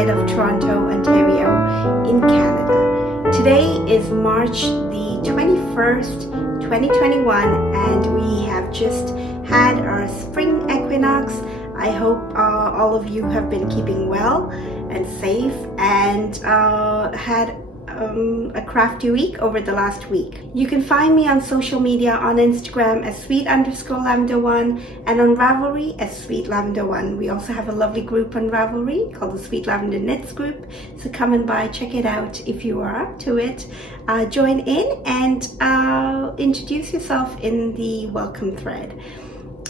outside of Toronto, Ontario in Canada. Today is March the 21st, 2021, and we have just had our spring equinox. I hope all of you have been keeping well and safe and had a crafty week over the last week. You can find me on social media on Instagram as sweet_lavender1 and on Ravelry as sweetlavender1. We also have a lovely group on Ravelry called the Sweet Lavender Knits group, so come and check it out if you are up to it. Join in and introduce yourself in the welcome thread.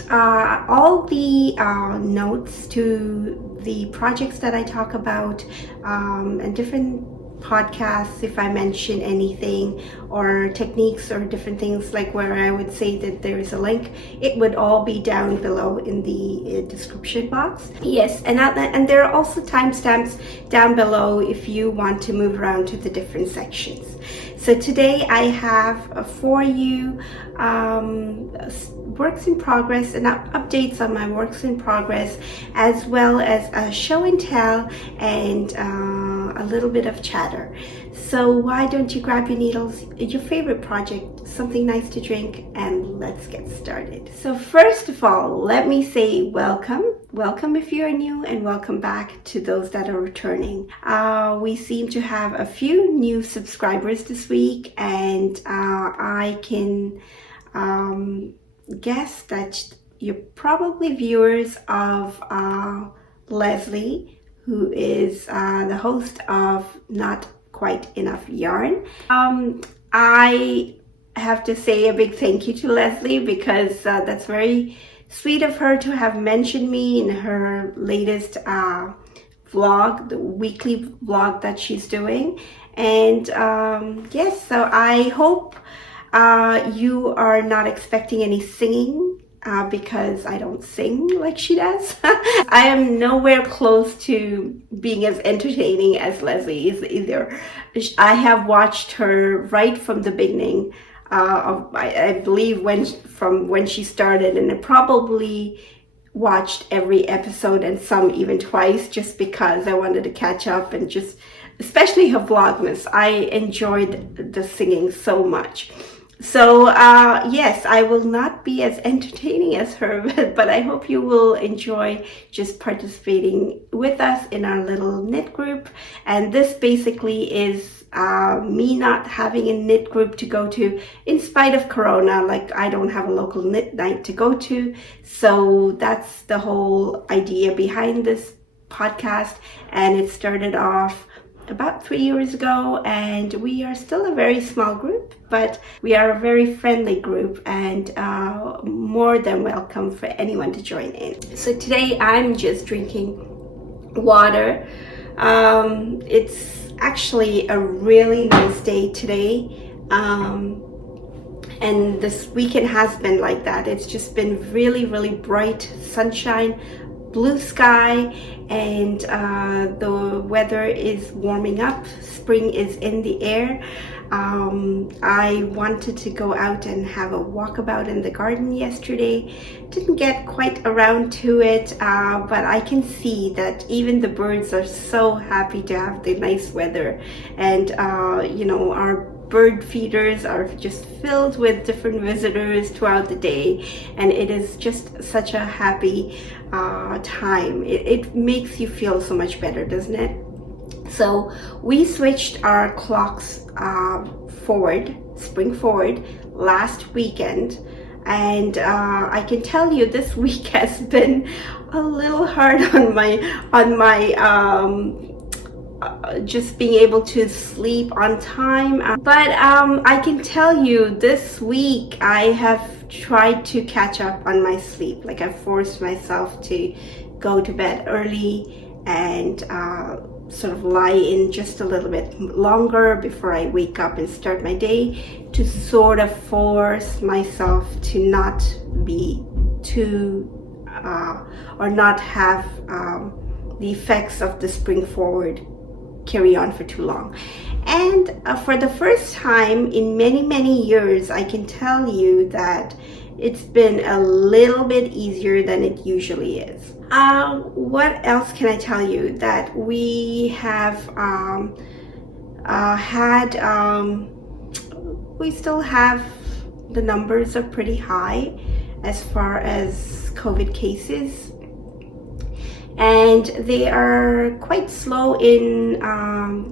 All the notes to the projects that I talk about and different podcasts, if I mention anything, or techniques or different things like where I would say that there is a link, it would all be down below in the description box. Yes, and there are also timestamps down below if you want to move around to the different sections. So today I have for you works in progress and updates on my works in progress, as well as a show and tell and a little bit of chatter. So why don't you grab your needles, your favorite project, something nice to drink, and let's get started. So first of all, let me say welcome if you're new, and welcome back to those that are returning. We seem to have a few new subscribers this week, and I can guess that you're probably viewers of Leslie, who is the host of Not Quite Enough Yarn. I have to say a big thank you to Leslie, because that's very sweet of her to have mentioned me in her latest vlog, the weekly vlog that she's doing. And yes, so I hope you are not expecting any singing, because I don't sing like she does. I am nowhere close to being as entertaining as Leslie is either. I have watched her right from the beginning, I believe from when she started, and I probably watched every episode and some even twice, just because I wanted to catch up, and just especially her Vlogmas. I enjoyed the singing so much. So yes, I will not be as entertaining as her, but I hope you will enjoy just participating with us in our little knit group. And this basically is me not having a knit group to go to in spite of Corona. Like, I don't have a local knit night to go to. So that's the whole idea behind this podcast. And it started off about 3 years ago, and we are still a very small group, but we are a very friendly group, and more than welcome for anyone to join in. So today I'm just drinking water. It's actually a really nice day today, and this weekend has been like that. It's just been really, really bright sunshine, blue sky, and the weather is warming up. Spring is in the air. I wanted to go out and have a walkabout in the garden yesterday. Didn't get quite around to it, but I can see that even the birds are so happy to have the nice weather. And you know, our bird feeders are just filled with different visitors throughout the day, and it is just such a happy time. It makes you feel so much better, doesn't it? So we switched our clocks forward, spring forward, last weekend, and I can tell you this week has been a little hard on my just being able to sleep on time, but I can tell you this week I have tried to catch up on my sleep. Like, I forced myself to go to bed early and sort of lie in just a little bit longer before I wake up and start my day, to sort of force myself to not be too or not have the effects of the spring forward carry on for too long. And for the first time in many years, I can tell you that it's been a little bit easier than it usually is. What else can I tell you? That we have we still have, the numbers are pretty high as far as COVID cases, and they are quite slow in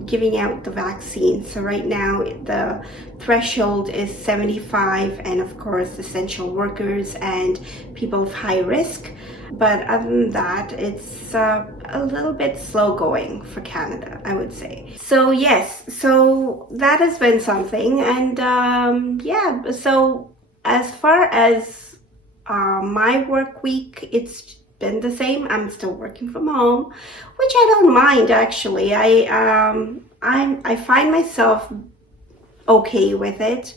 giving out the vaccine. So right now the threshold is 75, and of course essential workers and people of high risk. But other than that, it's a little bit slow going for Canada, I would say. So yes, so that has been something. And yeah, so as far as my work week, it's been the same. I'm still working from home, which I don't mind actually. I find myself okay with it.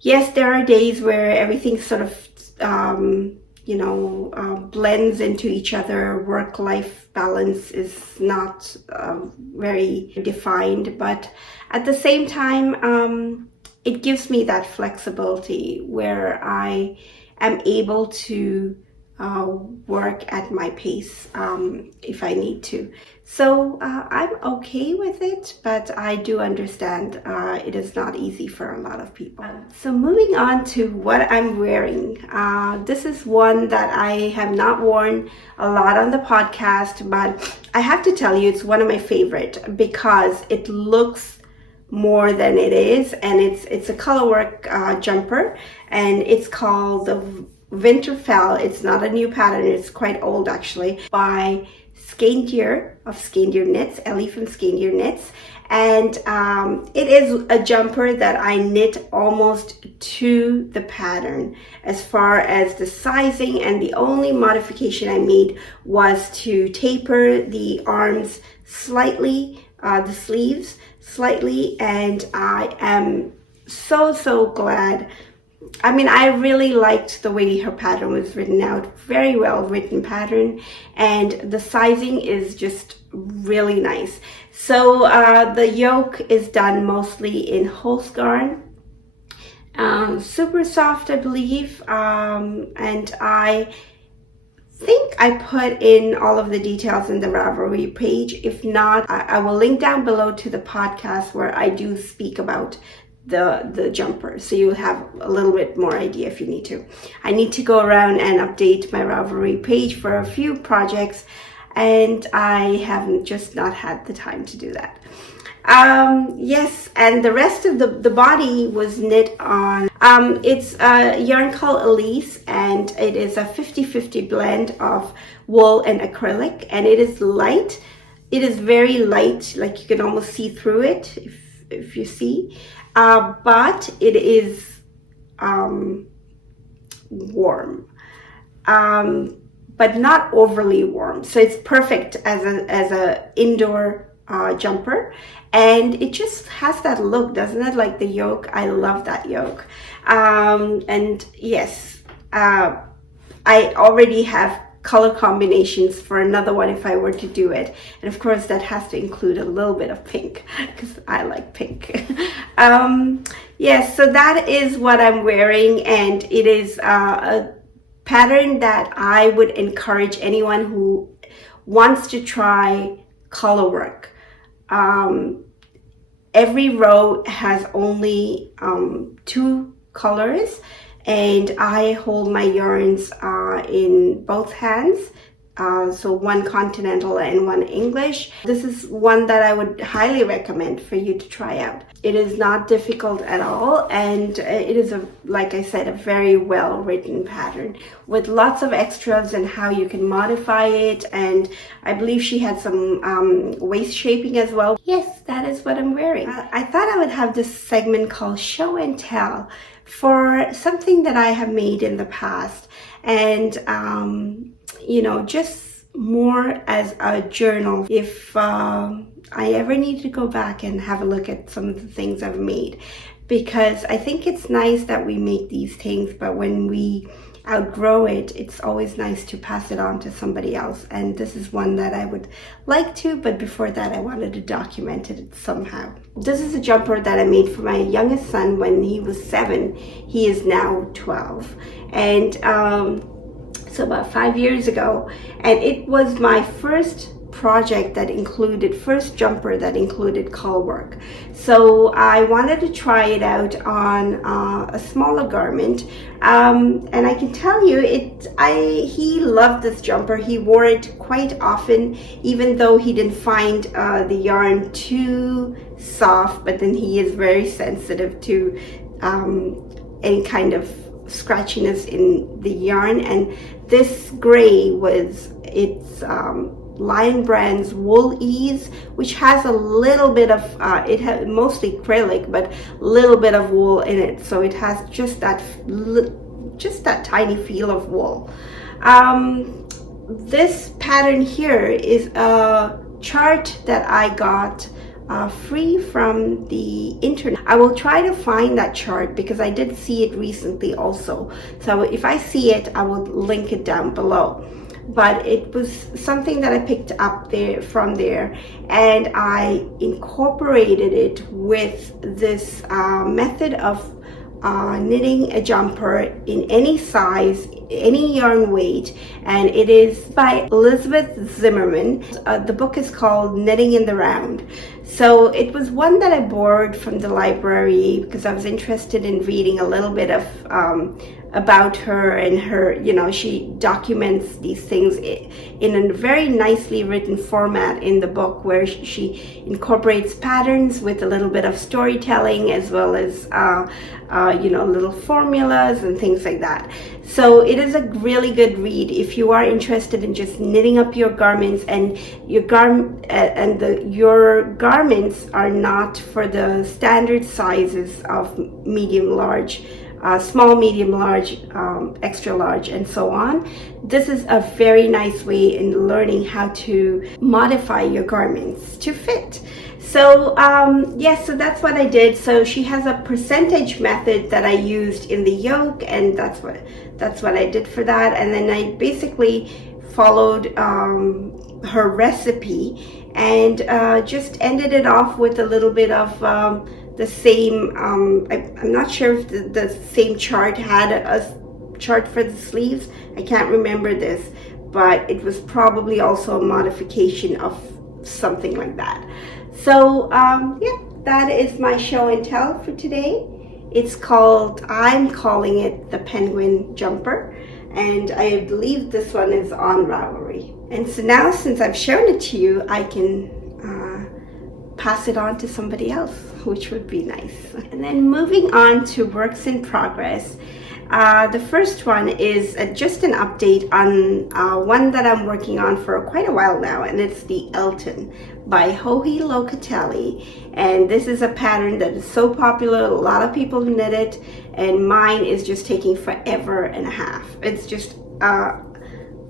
Yes, there are days where everything sort of blends into each other. Work-life balance is not very defined, but at the same time, it gives me that flexibility where I am able to work at my pace if I need to. So I'm okay with it, but I do understand it is not easy for a lot of people. So moving on to what I'm wearing. This is one that I have not worn a lot on the podcast, but I have to tell you it's one of my favorite because it looks more than it is, and it's a colorwork jumper, and it's called the Vinterjfell. It's not a new pattern, it's quite old actually, by Skeindeer of SkeindeerKnits, Ellie from SkeindeerKnits. And it is a jumper that I knit almost to the pattern as far as the sizing, and the only modification I made was to taper the arms slightly, the sleeves slightly, and I am so glad. I mean, I really liked the way her pattern was written out. Very well written pattern, and the sizing is just really nice. So the yoke is done mostly in Holtsgarn. Super soft, I believe, and I think I put in all of the details in the Ravelry page. If not, I will link down below to the podcast where I do speak about the jumper, so you'll have a little bit more idea if you need to. I need to go around and update my Ravelry page for a few projects, and I haven't just not had the time to do that. Yes, and the rest of the body was knit on, it's a yarn called Elise, and it is a 50-50 blend of wool and acrylic, and it is light. It is very light, like you can almost see through it if you see. But it is warm, but not overly warm. So it's perfect as a indoor jumper, and it just has that look, doesn't it? Like the yoke, I love that yoke. And yes, I already have color combinations for another one if I were to do it, and of course that has to include a little bit of pink because I like pink. Yes, so that is what I'm wearing, and it is a pattern that I would encourage anyone who wants to try color work. Every row has only 2 colors, and I hold my yarns in both hands, so one continental and one English. This is one that I would highly recommend for you to try out. It is not difficult at all, and it is, like I said, a very well written pattern with lots of extras and how you can modify it. And I believe she had some waist shaping as well. Yes, that is what I'm wearing. I thought I would have this segment called Show and Tell for something that I have made in the past, and you know, just more as a journal. If I ever need to go back and have a look at some of the things I've made, because I think it's nice that we make these things, but when we outgrow it, it's always nice to pass it on to somebody else. And this is one that I would like to, but before that I wanted to document it somehow. This is a jumper that I made for my youngest son when he was 7. He is now 12, and so about 5 years ago, and it was my first project that included, first jumper that included caul work. So I wanted to try it out on a smaller garment, and I can tell you, he loved this jumper. He wore it quite often, even though he didn't find the yarn too soft, but then he is very sensitive to any kind of scratchiness in the yarn. And this gray was, it's Lion Brand's Wool Ease, which has a little bit of it has mostly acrylic, but a little bit of wool in it, so it has just that tiny feel of wool. This pattern here is a chart that I got free from the internet. I will try to find that chart because I did see it recently also, so if I see it, I will link it down below. But it was something that I picked up from there, and I incorporated it with this method of knitting a jumper in any size, any yarn weight, and it is by Elizabeth Zimmerman. The book is called Knitting in the Round. So it was one that I borrowed from the library because I was interested in reading a little bit of about her and her, you know, she documents these things in a very nicely written format in the book, where she incorporates patterns with a little bit of storytelling, as well as you know, little formulas and things like that. So it is a really good read if you are interested in just knitting up your garments, and your garments are not for the standard sizes of medium, large, small, medium, large, extra large, and so on. This is a very nice way in learning how to modify your garments to fit. So yes, so that's what I did. So she has a percentage method that I used in the yoke, and that's what I did for that. And then I basically followed her recipe and just ended it off with a little bit of the same, I'm not sure if the same chart had a chart for the sleeves. I can't remember this, but it was probably also a modification of something like that. So yeah, that is my show and tell for today. It's called, I'm calling it the Penguin Jumper, and I believe this one is on Ravelry. And so now, since I've shown it to you, I can pass it on to somebody else, which would be nice. And then moving on to works in progress. The first one is just an update on one that I'm working on for quite a while now, and it's the Elton by Locatelli. And this is a pattern that is so popular, a lot of people knit it, and mine is just taking forever and a half. It's just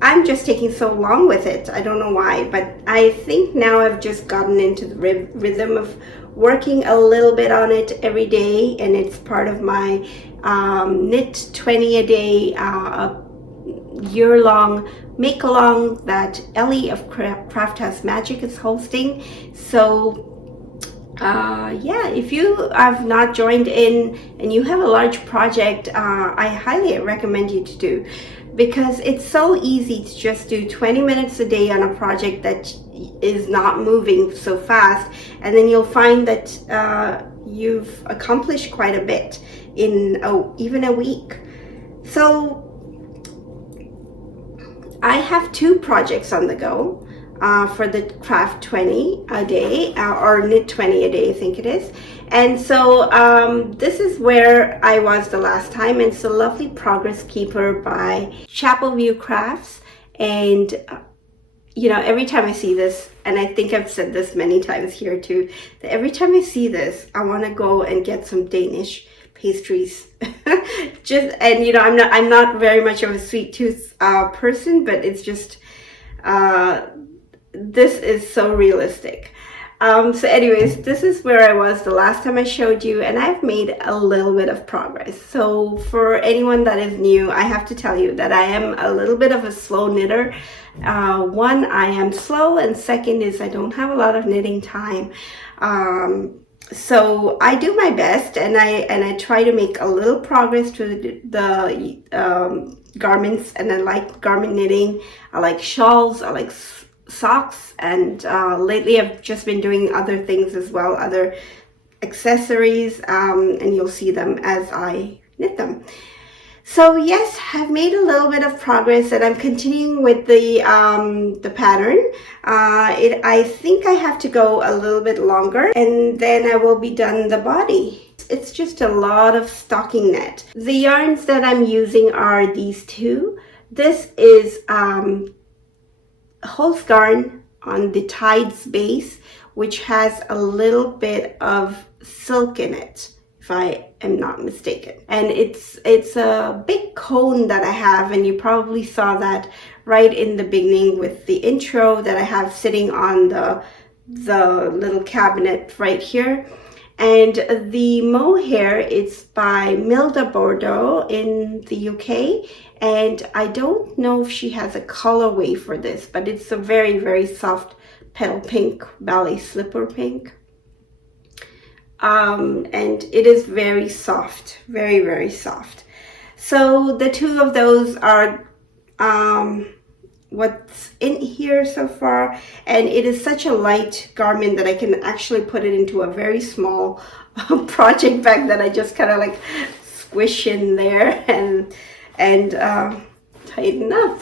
I'm just taking so long with it. I don't know why, but I think now I've just gotten into the rhythm of working a little bit on it every day, and it's part of my knit 20 a day year-long make-along that Ellie of Crafthouse Magic is hosting. So yeah, if you have not joined in and you have a large project, I highly recommend you to do, because it's so easy to just do 20 minutes a day on a project that is not moving so fast, and then you'll find that you've accomplished quite a bit in even a week. So I have 2 projects on the go for the craft 20 a day, or knit 20 a day, I think it is. And so this is where I was the last time, and it's a lovely progress keeper by Chapel View Crafts. And you know, every time I see this, and I think I've said this many times here too, that every time I see this, I want to go and get some Danish pastries. And you know, I'm not very much of a sweet tooth person, but it's just this is so realistic. So anyways, this is where I was the last time I showed you, and I've made a little bit of progress. So for anyone that is new, I have to tell you that I am a little bit of a slow knitter. One, I am slow, and second is I don't have a lot of knitting time. So I do my best, and I try to make a little progress to the garments, and I like garment knitting. I like shawls, I like socks, and lately I've just been doing other things as well, other accessories, and you'll see them as I knit them. So yes, I've made a little bit of progress, and I'm continuing with the pattern. I think I have to go a little bit longer, and then I will be done the body. It's just a lot of stocking net. The yarns that I'm using are these two. This is Holtsgarn on the Tides base, which has a little bit of silk in it, if I am not mistaken. And it's a big cone that I have, and you probably saw that right in the beginning with the intro that I have sitting on the little cabinet right here. And the Mohair is by Milda, Bordeaux in the UK. And I don't know if she has a colorway for this, but it's a very, very soft petal pink, ballet slipper pink. And it is very soft, very, very soft. So the two of those are what's in here so far, and it is such a light garment that I can actually put it into a very small project bag that I just kind of like squish in there and tighten up.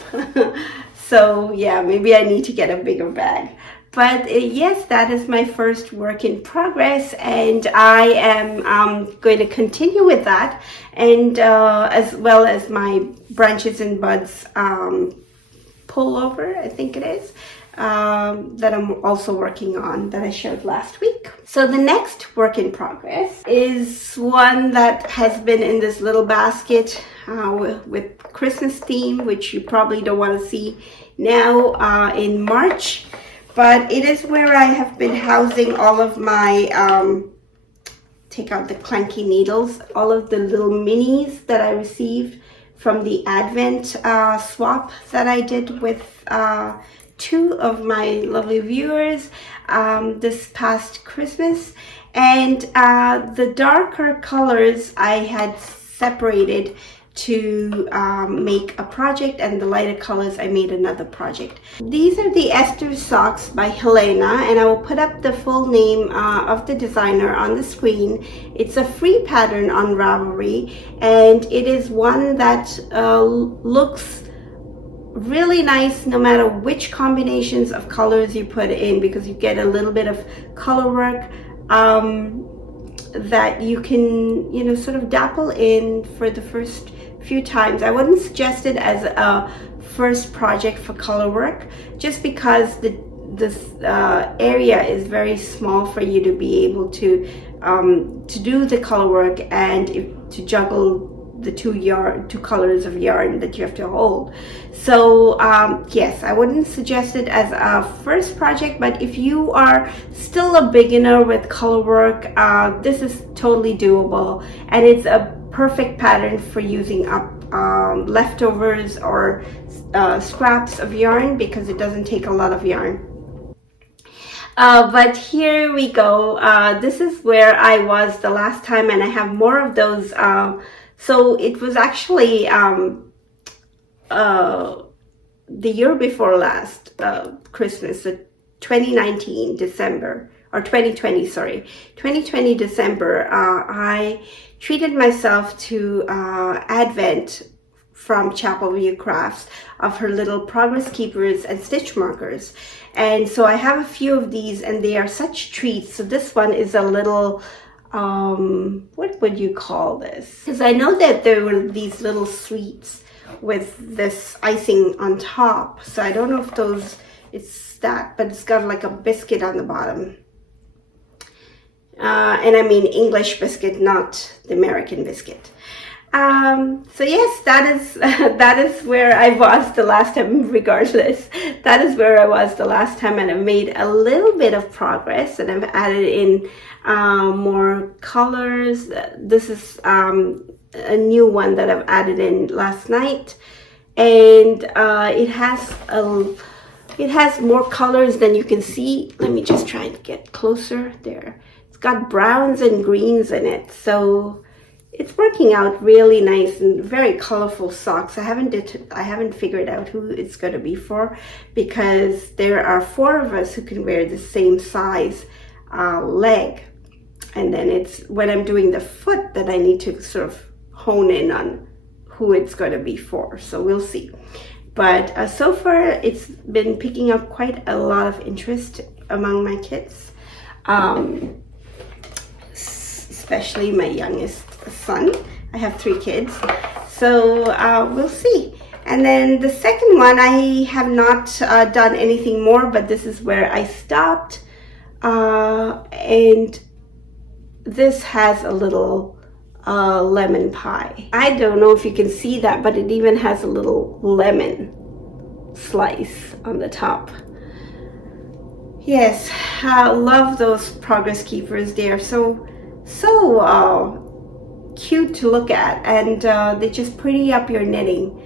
So yeah, maybe I need to get a bigger bag. But yes, that is my first work in progress, and I am going to continue with that, and as well as my branches and buds pullover, I think it is, that I'm also working on, that I showed last week. So the next work in progress is one that has been in this little basket with Christmas theme, which you probably don't want to see now in March. But it is where I have been housing all of my, take out the clanky needles, all of the little minis that I received from the Advent swap that I did with two of my lovely viewers this past Christmas. And the darker colors I had separated to make a project, and the lighter colors I made another project. These are the Esther socks by Helena, and I will put up the full name of the designer on the screen. It's a free pattern on Ravelry, and it is one that looks really nice no matter which combinations of colors you put in, because you get a little bit of color work that you can, you know, sort of dabble in for the first few times. I wouldn't suggest it as a first project for color work, just because this area is very small for you to be able to do the color work and to juggle the two colors of yarn that you have to hold. So yes, I wouldn't suggest it as a first project, but if you are still a beginner with color work, this is totally doable, and it's a perfect pattern for using up leftovers or scraps of yarn, because it doesn't take a lot of yarn. But here we go. This is where I was the last time, and I have more of those. So it was actually the year before last Christmas, 2019 December, or 2020, sorry, 2020 December, I treated myself to Advent from Chapel View Crafts of her little progress keepers and stitch markers. And so I have a few of these, and they are such treats. So this one is a little, what would you call this? Because I know that there were these little sweets with this icing on top. So I don't know if those, it's that, but it's got like a biscuit on the bottom. And I mean English biscuit, not the American biscuit. So yes, that is where I was the last time. Regardless, that is where I was the last time, and I've made a little bit of progress, and I've added in more colors. This is a new one that I've added in last night, and it has more colors than you can see. Let me just try to get closer there. It's got browns and greens in it, so it's working out really nice and very colorful socks. I haven't figured out who it's going to be for, because there are 4 of us who can wear the same size leg, and then it's when I'm doing the foot that I need to sort of hone in on who it's going to be for. So we'll see. But so far it's been picking up quite a lot of interest among my kids, especially my youngest son. I have 3 kids, so we'll see. And then the second one, I have not done anything more, but this is where I stopped, and this has a little lemon pie. I don't know if you can see that, but it even has a little lemon slice on the top. Yes, I love those progress keepers. They are so cute to look at, and they just pretty up your knitting.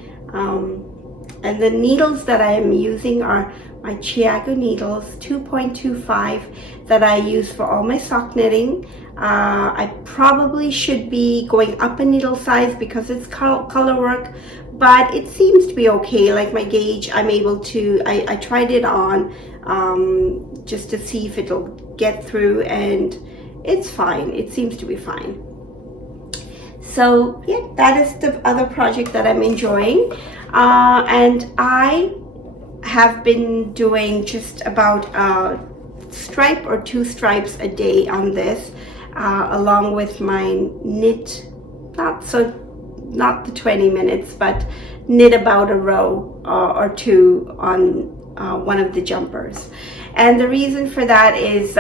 And the needles that I am using are my Chiago needles 2.25 that I use for all my sock knitting. I probably should be going up a needle size because it's color work, but it seems to be okay. Like my gauge, I'm able to, I tried it on just to see if it'll get through, and it's fine. It seems to be fine. So yeah, that is the other project that I'm enjoying. And I have been doing just about a stripe or 2 stripes a day on this, along with my knit, not the 20 minutes, but knit about a row or 2 on one of the jumpers. And the reason for that is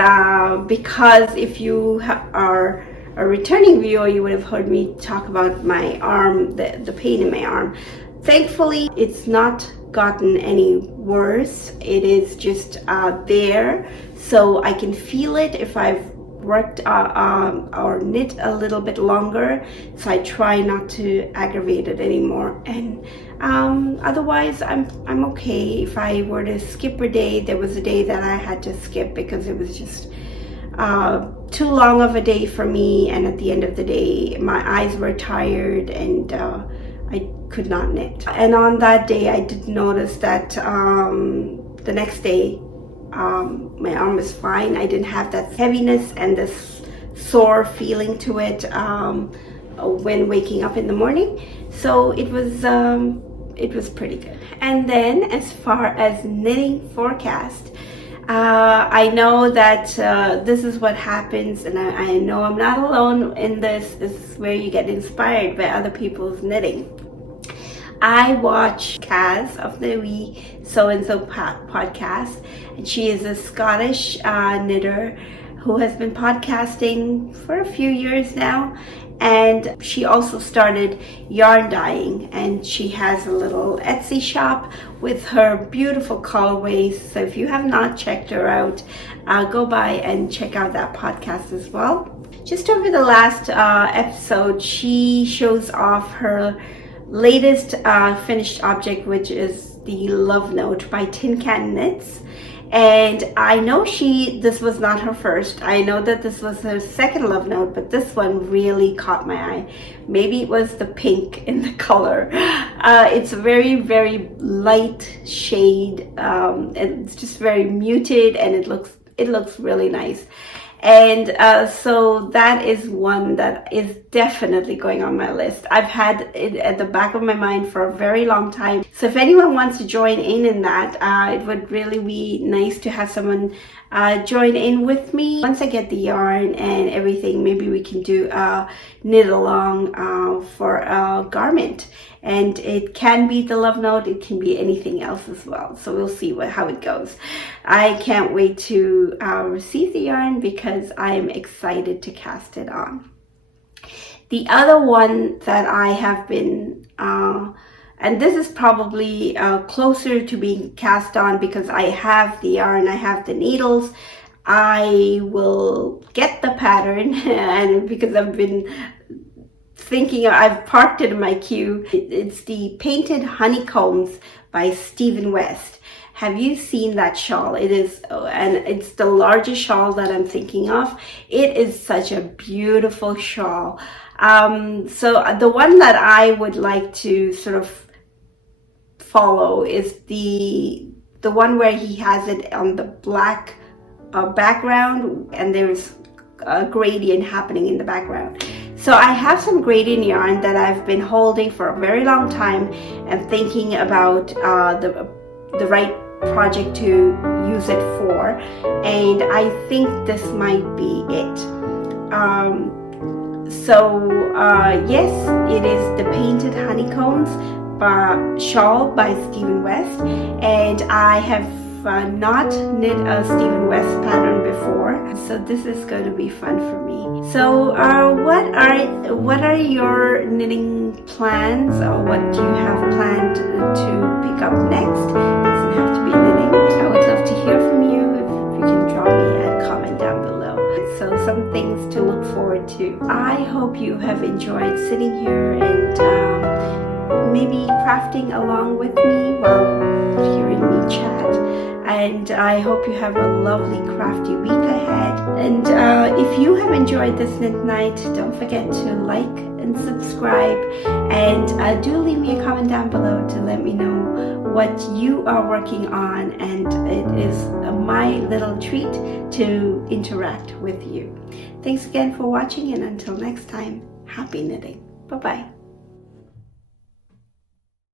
because if you are a returning viewer, you would have heard me talk about my arm, the pain in my arm. Thankfully, it's not gotten any worse. It is just there, so I can feel it if I've worked or knit a little bit longer, so I try not to aggravate it anymore. And otherwise I'm okay. If I were to skip a day, there was a day that I had to skip because it was just too long of a day for me, and at the end of the day my eyes were tired and I could not knit. And on that day I did notice that the next day my arm was fine. I didn't have that heaviness and this sore feeling to it when waking up in the morning, so it was pretty good. And then as far as knitting forecast, I know that this is what happens, and I know I'm not alone in this. This is where you get inspired by other people's knitting. I watch Kaz of the Wee So-and-So podcast, and she is a Scottish knitter who has been podcasting for a few years now, and she also started yarn dyeing, and she has a little Etsy shop with her beautiful colorways. So if you have not checked her out, go by and check out that podcast as well. Just over the last episode, she shows off her latest finished object, which is the Love Note by Tin Can Knits. And I know this was not her first. I know that this was her second Love Note, but this one really caught my eye. Maybe it was the pink in the color. It's a very, very light shade. It's just very muted, and it looks really nice. And so that is one that is definitely going on my list. I've had it at the back of my mind for a very long time. So if anyone wants to join in that, it would really be nice to have someone join in with me. Once I get the yarn and everything, maybe we can do a knit along for a garment. And it can be the Love Note, it can be anything else as well. So we'll see how it goes. I can't wait to receive the yarn because I am excited to cast it on. The other one that I have been, and this is probably closer to being cast on because I have the yarn, I have the needles. I will get the pattern, and because I've been thinking, I've parked it in my queue. It's the Painted Honeycombs by Stephen West. Have you seen that shawl? It is, and it's the largest shawl that I'm thinking of. It is such a beautiful shawl. So the one that I would like to sort of follow is the one where he has it on the black background, and there's a gradient happening in the background. So I have some gradient yarn that I've been holding for a very long time and thinking about the right project to use it for, and I think this might be it. Yes, it is the Painted Honeycombs shawl by Stephen West, and I have not knit a Stephen West pattern before, so this is going to be fun for me. So what are your knitting plans, or what do you have planned to pick up next? It doesn't have to be knitting. I would love to hear from you. If you can drop me a comment down below. So some things to look forward to. I hope you have enjoyed sitting here and maybe crafting along with me while hearing me chat. And I hope you have a lovely crafty week ahead. And if you have enjoyed this knit night, don't forget to like and subscribe, and do leave me a comment down below to let me know what you are working on, and it is my little treat to interact with you. Thanks again for watching, and until next time, happy knitting. Bye bye.